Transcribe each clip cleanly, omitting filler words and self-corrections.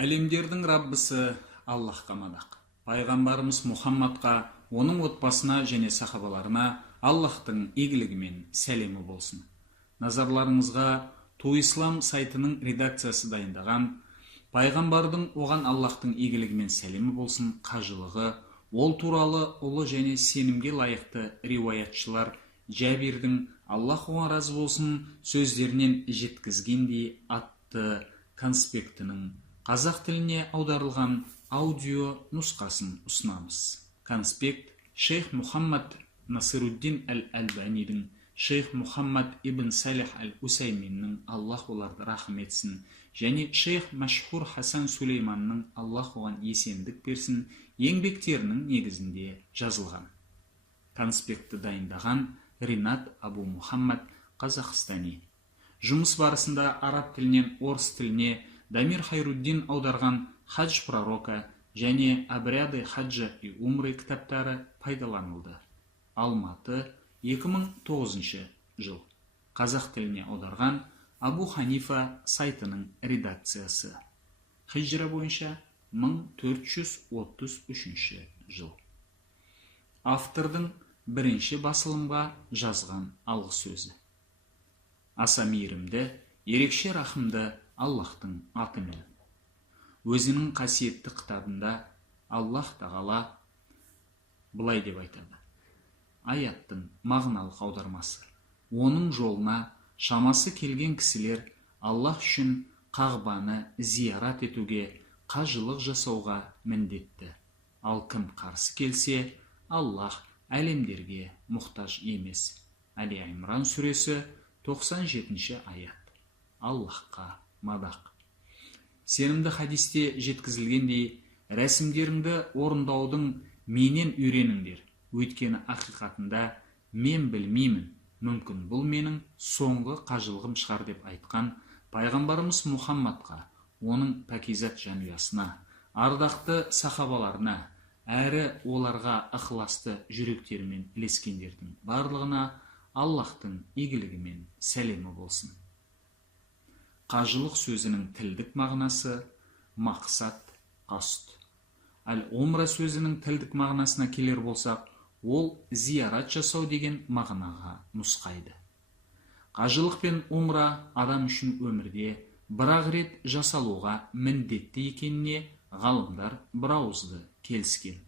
Әлемдердің Раббысы Аллахқа мадақ. Пайғамбарымыз Мұхаммадқа, оның отбасына және сахабаларына Аллахтың игілігі мен сәлемі болсын. Назарларыңызға Ту Ислам сайтының редакциясы дайындаған пайғамбардың оған Аллахтың игілігі мен сәлемі болсын қажылығы, ол туралы ұлы және сенімге лайықты риуаятшылар Жәбирдің Аллах оған разы болсын сөздерінен жеткізгендей атты конспектінің қазақ тіліне аударылған аудио нұсқасын ұсынамыз. Конспект Шейх Мұхаммад Насируддин әл-Әлбанидің, Шейх Мұхаммад ибн Салих әл-Усайминнің, Аллах оларды рахым етсін, және Шейх Машхур Хасан Сулейманның, Аллах оған есендік берсін, еңбектерінің негізінде жазылған. Конспектті дайындаған Ринат Абу Мұхаммад, Қазақстани. Жұмыс барысында араб тілінен орыс тіліне Дамир Хайруддин аударған Хадж пророка және Абряды хаджа и умры кітаптары пайдаланылды. Алматы, 2009 жыл. Қазақ тіліне аударған Абу Ханифа сайтының редакциясы. Хижра бойынша 1433 жыл. Автордың бірінші басылымға жазған алғы сөзі. Аса мейірімді, ерекше рахымды Аллахтың атымен. Өзінің қасиетті кітабында Аллах тағала былай деп айтады. Аяттың мағыналық аудармасы. Оның жолына шамасы келген кісілер Аллах үшін Қағбаны зиярат етуге, қажылық жасауға міндетті. Ал кім қарсы келсе, Аллах әлемдерге мұқтаж емес. Али Имран сүресі 97 аят. Аллахқа мадақ. Сенімді хадисте жеткізілгендей, рәсімдеріңді орындаудың менен үйреніңдер. Өйткені ақиқатында мен білмеймін, мүмкін бұл менің соңғы қажылығым шығар деп айтқан пайғамбарымыз Мұхаммадқа, оның пәкизат жанұясына, ардақты сахабаларына, әрі оларға ықыласты жүректерімен ілескендердің барлығына Аллахтың игілігі мен сәлемі болсын. Қажылық сөзінің тілдік мағынасы мақсат, қасд. Әл-умра сөзінің тілдік мағынасына келер болсақ, ол зиярат жасау деген мағынаға нұсқайды. Қажылық пен умра адам үшін өмірде бір-ақ рет жасалуға міндетті екеніне ғалымдар бірауызды келіскен.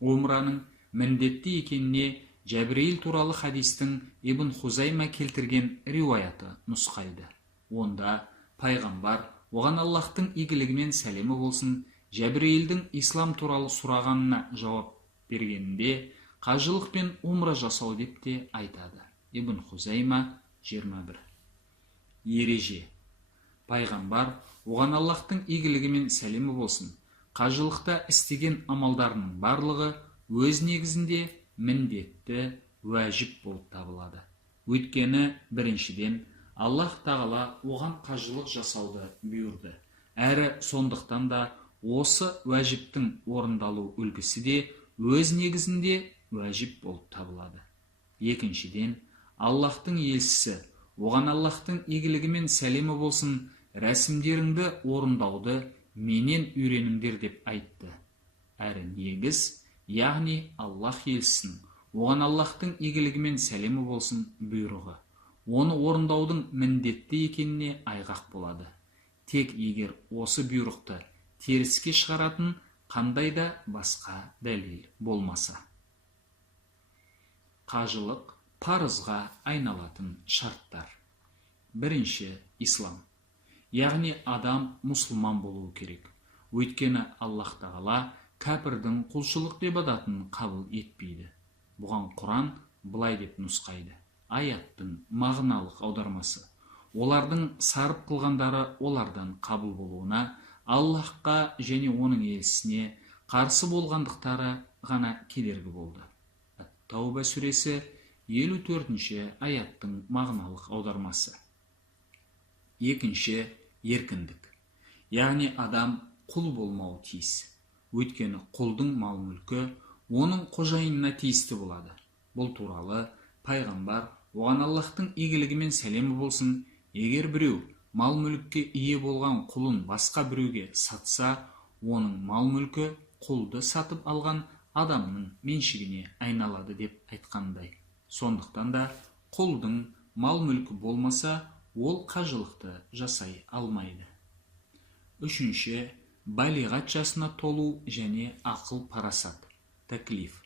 Умраның міндетті екеніне Жәбірейіл туралы хадистің Ибн Хузайма келтірген риуаяты нұсқайды. Онда пайғамбар оған Аллахтың игілігі мен сәлемі болсын Жәбірейілдің ислам туралы сұрағанына жауап бергенінде қажылық пен умра жасау деп те айтады. Ибн Хузайма 21. Ереже. Пайғамбар оған Аллахтың игілігі мен сәлемі болсын қажылықта істеген амалдарының барлығы өз негізінде міндетті, уәжіп болып табылады. Өйткені біріншіден Аллах тағала оған қажылық жасауды бұйырды. Әрі сондықтан да осы уәжіптің орындалу үлгісі де өз негізінде уәжіп болып табылады. Екіншіден, Аллахтың елшісі оған Аллахтың игілігі мен сәлемі болсын рәсімдеріңді орындауды менен үйреніңдер деп айтты. Әрі негіз, яғни Аллах елшісінің оған Аллахтың игілігі мен сәлемі болсын бұйрығы оны орындаудың міндетті екеніне айғақ болады. Тек егер осы бұйрықты теріске шығаратын қандай да басқа дәлел болмаса. Қажылық парызға айналатын шарттар. Бірінші, ислам. Яғни адам мұсылман болуы керек. Өйткені Аллах тағала кәпірдің құлшылық ғибадатын қабыл етпейді. Бұған Құран былай деп нұсқайды. Аяттың мағыналық аудармасы. Олардың сарып қылғандары олардан қабыл болуына, Аллахқа және оның елшісіне қарсы болғандықтары ғана кедергі болды. Ат-Тауба сүресі 54 аяттың мағыналық аудармасы. Екінші, еркіндік. Яғни адам құл болмауы тиіс. Өйткені құлдың мал-мүлкі оның қожайынына тиісті болады. Бұл туралы пайғамбар оған Аллахтың игілігі мен сәлемі болсын, егер біреу мал-мүлікке ие болған құлын басқа біреуге сатса, оның мал-мүлкі құлды сатып алған адамның меншігіне айналады деп айтқандай. Сондықтан да құлдың мал-мүлкі болмаса, ол қажылықты жасай алмайды. Үшінші, балиғат жасына толу және ақыл парасат, таклиф.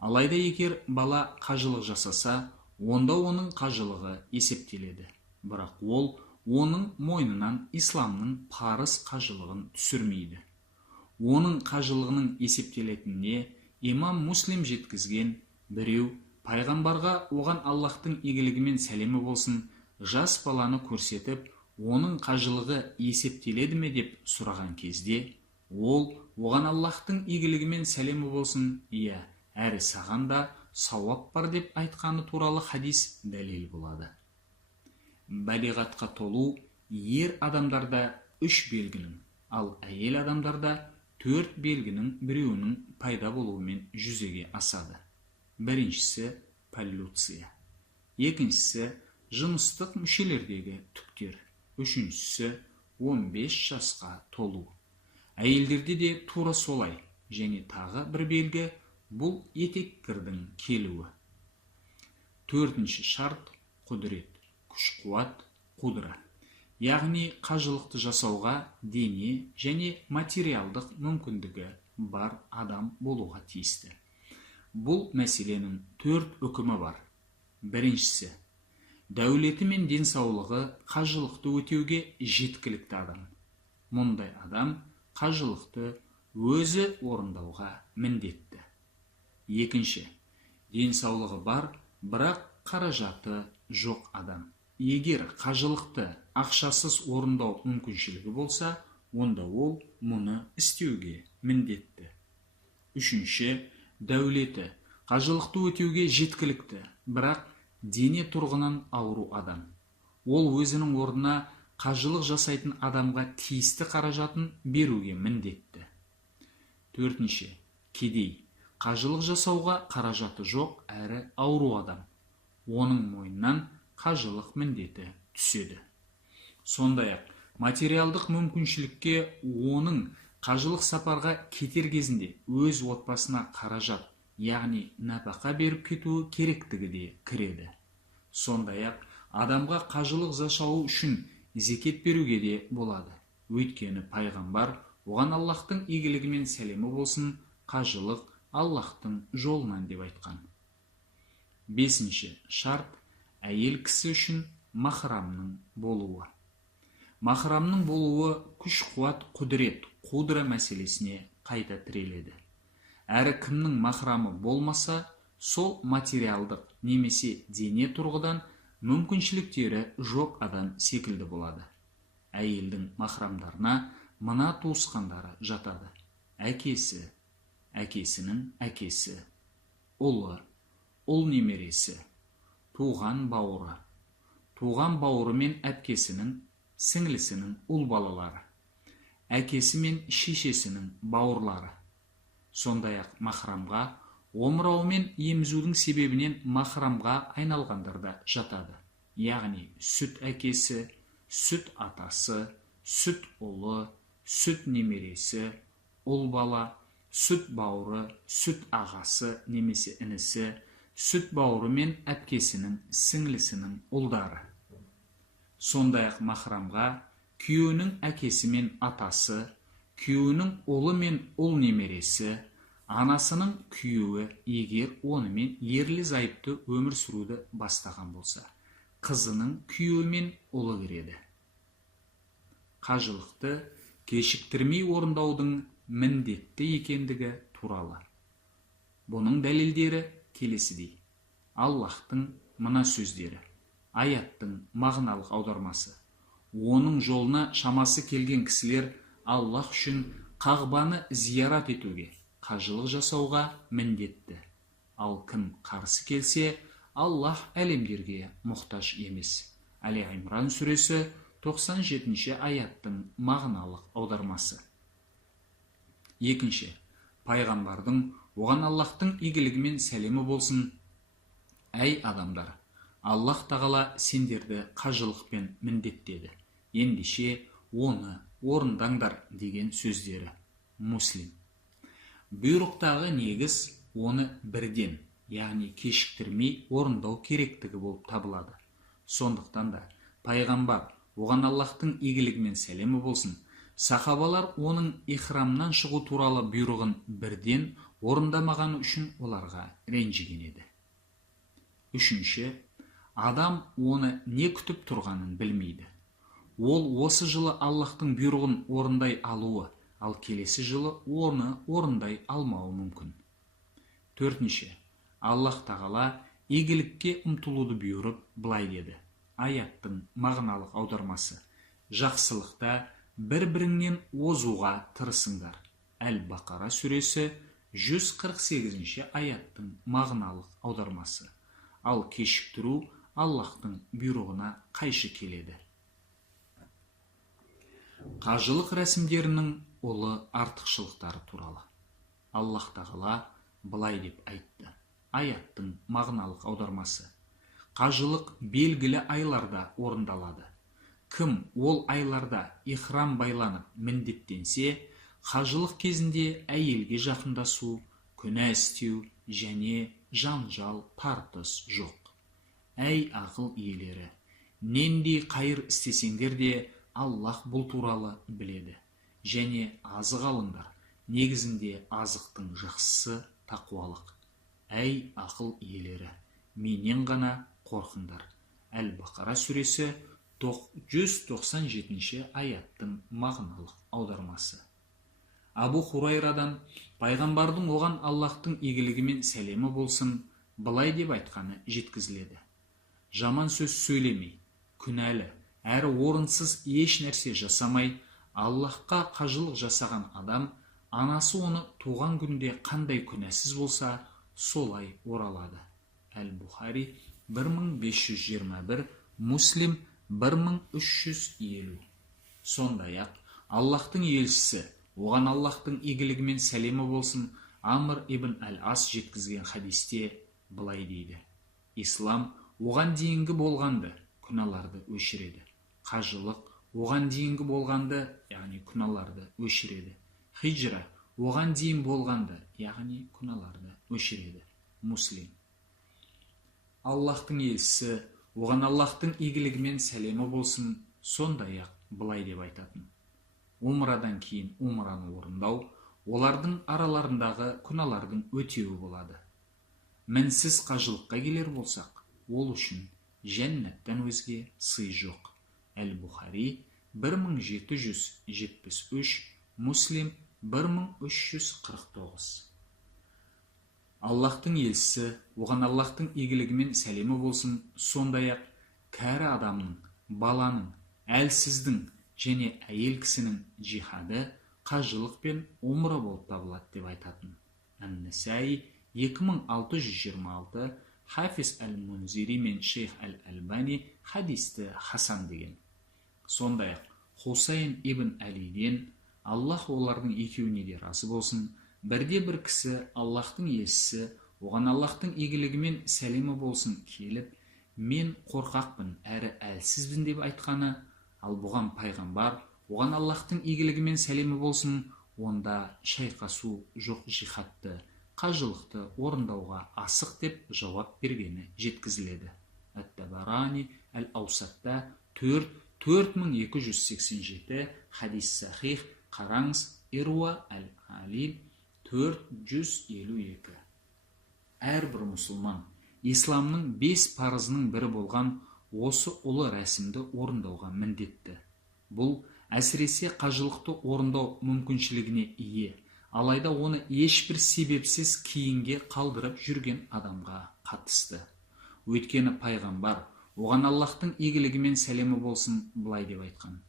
Алайда егер бала қажылық жасаса, онда оның қажылығы есептеледі. Бірақ ол оның мойнынан исламның парыз қажылығын түсірмейді. Оның қажылығының есептелетініне имам Муслим жеткізген: біреу пайғамбарға оған Аллахтың игілігімен сәлемі болсын, жас баланы көрсетіп, оның қажылығы есептеледі ме деп сұраған кезде, ол оған Аллахтың игілігімен сәлемі болсын, иә, әрі саған да сауап бар деп айтқаны туралы хадис дәлел болады. Балиғатқа толу ер адамдарда 3 белгінің, ал әйел адамдарда 4 белгінің біреуінің пайда болуымен жүзеге асады. Біріншісі поллюция, екіншісі жыныстық мүшелердегі түктер, үшіншісі 15 жасқа толу. Әйелдерде де тура солай, және тағы бір белгі бұл етеккірдің келуі. Төртінші шарт құдірет, күш-қуат, қудыра. Яғни қажылықты жасауға дене және материалдық мүмкіндігі бар адам болуға тиісті. Бұл мәселенің 4 үкімі бар. Біріншісі, дәулеті мен денсаулығы қажылықты өтеуге жеткілікті адам. Мұндай адам қажылықты өзі орындауға міндетті. Екінші, денсаулығы бар, бірақ қаражаты жоқ адам. Егер қажылықты ақшасыз орындау мүмкіншілігі болса, онда ол мұны істеуге міндетті. Үшінші, дәулеті қажылықты өтеуге жеткілікті, бірақ дене тұрғынан ауру адам. Ол өзінің орнына қажылық жасайтын адамға тиісті қаражатын беруге міндетті. Төртінші, кедей қажылық жасауға қаражаты жоқ әрі ауру адам. Оның мойнынан қажылық міндеті түседі. Сондай-ақ материалдық мүмкіншілікке оның қажылық сапарға кетер кезінде өз отбасына қаражат, яғни нәпақа беріп кетуі керектігі де кіреді. Сондай-ақ адамға қажылық жасауы үшін зекет беруге де болады. Өйткені пайғамбар оған Аллахтың игілігімен сәлемі болсын, қажылық Аллахтың жолынан деп айтқан. Бесінші шарт әйел кісі үшін махрамның болуы. Махрамның болуы күш-қуат, құдірет, қудыра мәселесіне қайта тіреледі. Әрі кімнің махрамы болмаса, сол материалдық немесе дене тұрғыдан мүмкіншіліктері жоқ адам секілді болады. Әйелдің махрамдарына мына туысқандары жатады: әкесі, әкесінің әкесі, ұлы, ұл немересі, туған бауыры, туған бауыры мен әпкесінің, сіңлісінің ұл балалары, әкесі мен шешесінің бауырлары. Сондай-ақ махрамға омырау мен емізудің себебінен махрамға айналғандар да жатады. Яғни сүт әкесі, сүт атасы, сүт ұлы, сүт немересі, ұл бала, сүт бауыры, сүт ағасы немесе інісі, сүт бауыры мен әпкесінің, сіңлісінің ұлдары. Сондай-ақ махрамға күйеуінің әкесі мен атасы, күйеуінің ұлы мен ұл немересі, анасының күйеуі егер онымен ерлі-зайыпты өмір сүруді бастаған болса, қызының күйеуі мен ұлы кіреді. Қажылықты кешіктірмей орындаудың міндетті екендігі туралы. Бұның дәлелдері келесідей: Аллахтың мына сөздері, аяттың мағыналық аудармасы. Оның жолына шамасы келген кісілер Аллах үшін Қағбаны зиярат етуге, қажылық жасауға міндетті. Ал кім қарсы келсе, Аллах әлемдерге мұқтаж емес. Әл-Имран сүресі 97 аяттың мағыналық аудармасы. Екінші, пайғамбардың оған Аллахтың игілігімен сәлемі болсын: әй адамдар, Аллах тағала сендерді қажылықпен міндеттеді. ендеше оны орындаңдар деген сөздері. Муслим. Бұйрықтағы негіз оны бірден, яғни кешіктірмей орындау керектігі болып табылады. Сондықтан да пайғамбар, оған Аллахтың игілігімен сәлемі болсын, сахабалар оның ихрамнан шығу туралы бұйрығын бірден орындамағаны үшін оларға ренжіген еді. Үшінші, адам оны не күтіп тұрғанын білмейді. Ол осы жылы Аллахтың бұйрығын орындай алуы, ал келесі жылы оны орындай алмауы мүмкін. Төртінші, Аллах тағала игілікке ұмтылуды бұйырып былай деді. Аяттың мағыналық аудармасы: жақсылықта бір-біріңнен озуға тырысыңдар. Әл-Бақара сүресі 148 аяттың мағыналық аудармасы. Ал кешіктіру Аллахтың бұйрығына қайшы келеді. Қажылық рәсімдерінің ұлы артықшылықтары туралы Аллах тағала былай деп айтты. Аяттың мағыналық аудармасы: қажылық белгілі айларда орындалады. Кім ол айларда ихрам байланып міндеттенсе, қажылық кезінде әйелге жақындасу, күнә істеу және жанжал, тартыс жоқ. Әй ақыл иелері, нендей қайыр істесеңдер де Аллах бұл туралы біледі. Және азық алыңдар. Негізінде азықтың жақсысы тақуалық. Әй ақыл иелері, менен ғана қорқыңдар. Әл-Бақара сүресі 197 аяттың мағыналық аудармасы. Абу Хурайрадан пайғамбардың оған Аллахтың игілігімен сәлемі болсын былай деп айтқаны жеткізіледі. Жаман сөз сөйлемей, күнәлі әрі орынсыз еш нәрсе жасамай, Аллахқа қажылық жасаған адам, анасы оны туған күнде қандай күнәсіз болса, солай оралады. Әл-Бухари 1521, Муслим 1350. Сондай-ақ Аллахтың елшісі, оған Аллахтың игілігімен сәлемі болсын, Амр ибн Әл-Ас жеткізген хадисте былай дейді. Ислам оған дейінгі болғанды, күнәларды өшіреді. Қажылық оған дейінгі болғанды, яғни күнәларды өшіреді. Хиджра оған дейін болғанды, яғни күнәларды өшіреді. Муслим. Аллахтың елшісі, оған Аллахтың игілігімен сәлемі болсын, сондай-ақ былай деп айтатын. Умрадан кейін умраны орындау, олардың араларындағы күнәлардың өтеуі болады. Мінсіз қажылыққа келер болсақ, ол үшін жәннаттан өзге сый жоқ. Әл-Бухари 1773, Муслим 1349. Аллахтың елшісі, оған Аллахтың игілігімен сәлемі болсын, сондай-ақ кәрі адамның, баланың, әлсіздің және әйел кісінің джихады қажылық пен умра болып табылады деп айтатын. Ан-Насаи 2626, Хафиз әл-Мунзири мен Шейх әл-Әлбани хадисті хасан деген. Сондай-ақ Хусейн ибн Әлиден, Аллах олардың екеуіне де разы болсын, бірде бір кісі Аллахтың елшісі, оған Аллахтың игілігімен сәлемі болсын келіп, мен қорқақпын әрі әлсізбін деп айтқаны, ал бұған пайғамбар, оған Аллахтың игілігімен сәлемі болсын, онда шайқасу жоқ жихадты, қажылықты орындауға асық деп жауап бергені жеткізіледі. Әт-Табарани әл-Аусатта 4287 хадис сахих, қараңыз Ируа әл-Алил 452. Әрбір мұсылман исламның 5 парызының бірі болған осы ұлы рәсімді орындауға міндетті. Бұл әсіресе қажылықты орындау мүмкіншілігіне ие, алайда оны ешбір себепсіз кейінге қалдырып жүрген адамға қатысты. Өйткені пайғамбар, оған Аллахтың игілігімен сәлемі болсын былай деп айтқан: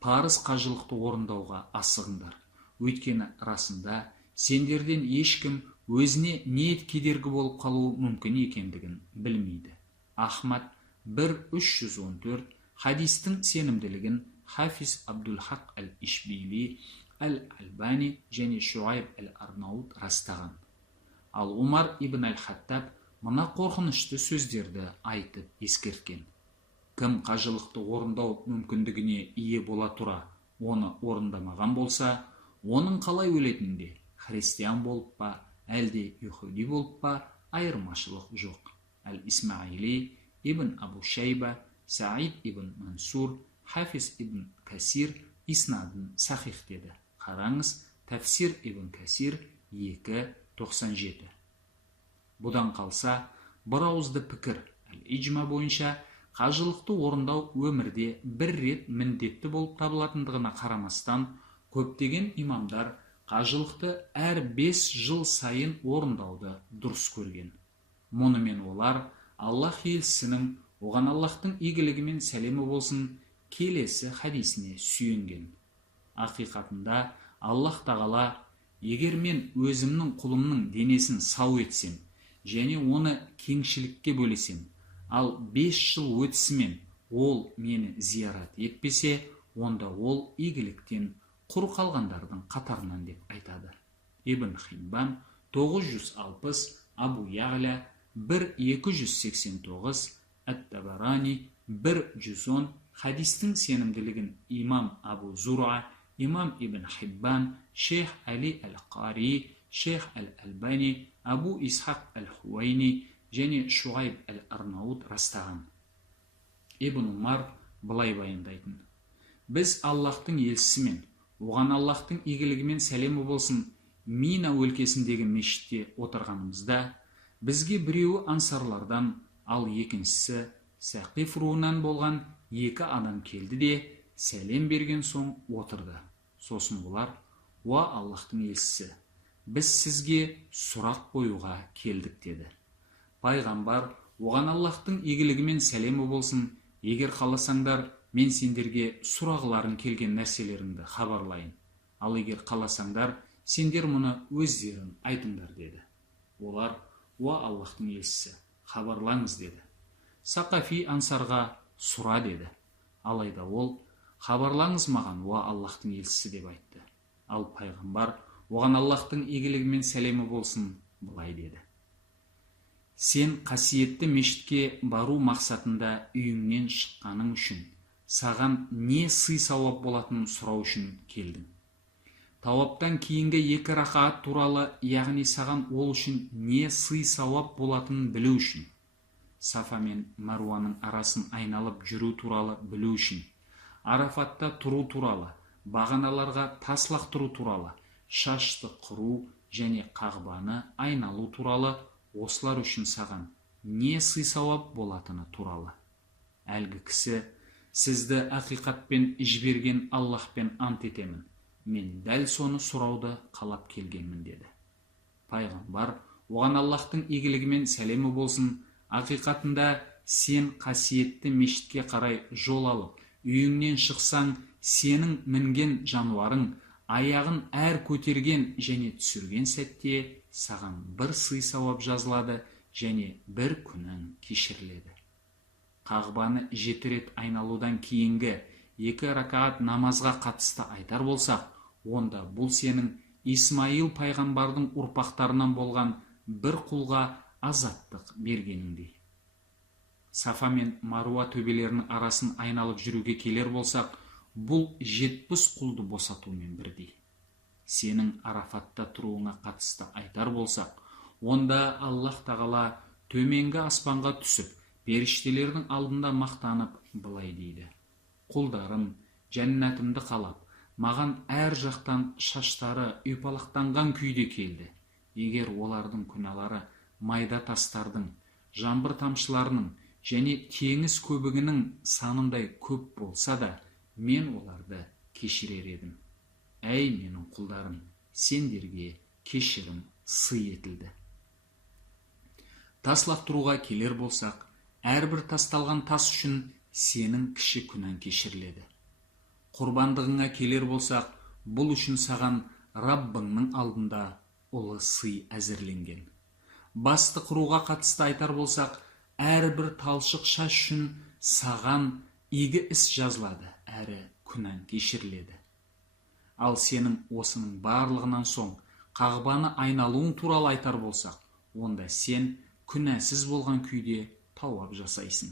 парыз қажылықты орындауға асығыңдар. Өйткені расында сендерден ешкім өзіне ниет кедергі болып қалуы мүмкін екендігін білмейді. Ахмад 1314, хадистің сенімділігін Хафиз Абдул-Хақ әл-Ишбили, әл-Әлбани және Шуайб әл-Арнаут растаған. Ал Умар ибн әл-Хаттаб мына қорқынышты сөздерді айтып ескерткен: Кім қажылықты орындау мүмкіндігіне ие бола тұра оны орындамаған болса, оның қалай өлетінінде христиан болып па, әлде юхуди болып па, айырмашылық жоқ. Әл-Исмаили, Ибн Абу Шайба, Саид ибн Мансур, Хафиз ибн Касир иснадын сахих деді. Қараңыз, Тафсир ибн Касир 2.97. Бұдан қалса, бір ауызды пікір Әл-Иджма бойынша қажылықты орындау өмірде бір рет міндетті болып табылатындығына қарамастан, көптеген имамдар қажылықты әр 5 жыл сайын орындауды дұрыс көрген. Мұнымен олар Аллах елшісінің, оған Аллахтың игілігі мен сәлемі болсын, келесі хадисіне сүйенген. Ақиқатында Аллах тағала: егер мен өзімнің құлымның денесін сау етсем және оны кеңшілікке бөлесем, ал 5 жыл өтісімен ол мені зиярат етпесе, онда ол игіліктен құр қалғандардың қатарынан деп айтады. Ибн Хиббан 960, Абу Яғля 1289, Әт-Табарани 110. Хадистің сенімділігін имам Абу Зура, имам Ибн Хиббан, шейх Али Әл-Қари, шейх Әл-Әлбани, Абу Исхақ Әл-Хуайни және Шуайб Әл-Арнаут растаған. Ибн Умар былай баяндайтын: біз Аллахтың елшісімен, оған Аллахтың игілігімен сәлемі болсын, Мина өлкесіндегі мешітте отырғанымызда, бізге біреуі ансарлардан, ал екіншісі Сақиф руынан болған 2 адам келді де сәлем берген соң отырды. Сосын олар: уа Аллахтың елшісі, біз сізге сұрақ қоюға келдік деді. Пайғамбар, оған Аллахтың игілігімен сәлемі болсын, егер қаласаңдар, мен сендерге сұрағыларың келген нәрселеріңді хабарлайын. Ал егер қаласаңдар, сендер мұны өздерің айтыңдар деді. Олар: уа Аллахтың елшісі, хабарлаңыз деді. Сақафи ансарға: сұра деді. Алайда ол: хабарлаңыз маған, уа Аллахтың елшісі деп айтты. Ал пайғамбар, оған Аллахтың игілігімен сәлемі болсын, былай деді: сен қасиетті мешітке бару мақсатында үйіңнен шыққаның үшін саған не сый-сауап болатынын сұрау үшін келдің. Тауаптан кейінгі 2 рақаат туралы, яғни саған ол үшін не сый-сауап болатынын білу үшін, Сафа мен Маруаның арасын айналып жүру туралы білу үшін, Арафатта тұру туралы, бағаналарға тас лақтыру туралы, шашты құру және Қағбаны айналу туралы, осылар үшін саған не сый-сауап болатыны туралы. Әлгі кісі: сізді ақиқатпен жіберген Аллахпен ант етемін, мен дәл соны сұрауды қалап келгенмін деді. Пайғамбар, оған Аллахтың игілігімен сәлемі болсын, ақиқатында сен қасиетті мешітке қарай жол алып, үйіңнен шықсаң, сенің мінген жануарың аяғын әр көтерген және түсірген сәтте саған бір сый-сауап жазылады және бір күнің кешіріледі. Қағбаны 7 рет айналудан кейінгі 2 ракаат намазға қатысты айтар болсақ, онда бұл сенің Исмаил пайғамбардың ұрпақтарынан болған бір құлға азаттық бергеніңдей. Сафа мен Маруа төбелерінің арасын айналып жүруге келер болсақ, бұл 70 құлды босатумен бірдей. Сенің Арафатта тұруыңа қатысты айтар болсақ, онда Аллах тағала төменгі аспанға түсіп, періштелердің алдында мақтанып былай дейді: құлдарым жәннатымды қалап, маған әр жақтан шаштары ұйпалақтанған күйде келді. Егер олардың күнәлары майда тастардың, жаңбыр тамшыларының және теңіз көбігінің санындай көп болса да, мен оларды кешірер едім. Әй менің құлдарым, сендерге кешірім сый етілді. Тас лақтыруға келер болсақ, әрбір тасталған тас үшін сенің кіші күнәң кешіріледі. Құрбандығыңа келер болсақ, бұл үшін саған Раббыңның алдында ұлы сый әзірленген. Басты құруға қатысты айтар болсақ, әрбір талшық шаш үшін саған игі іс жазылады, әрі күнәң кешіріледі. Ал сенің осының барлығынан соң Қағбаны айналуың туралы айтар болсақ, онда сен күнәсіз болған күйде тауап жасайсың.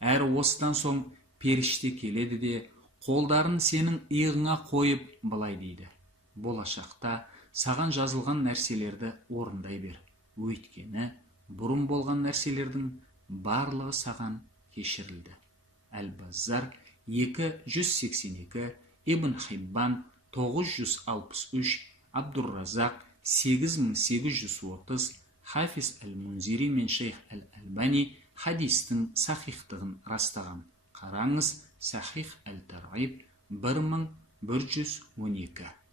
әрі осыдан соң періште келеді де қолдарын сенің иығыңа қойып былай дейді: болашақта саған жазылған нәрселерді орындай бер, өйткені бұрын болған нәрселердің барлығы саған кешірілді. Әл-Баззар 282, Ибн Хиббан 963, Абдур-Разақ 8830, Хафиз әл-Мунзири мен Шейх әл-Әлбани хадистің сахихтығын растаған. Қараңыз Сахих әл-Тарғиб 1112.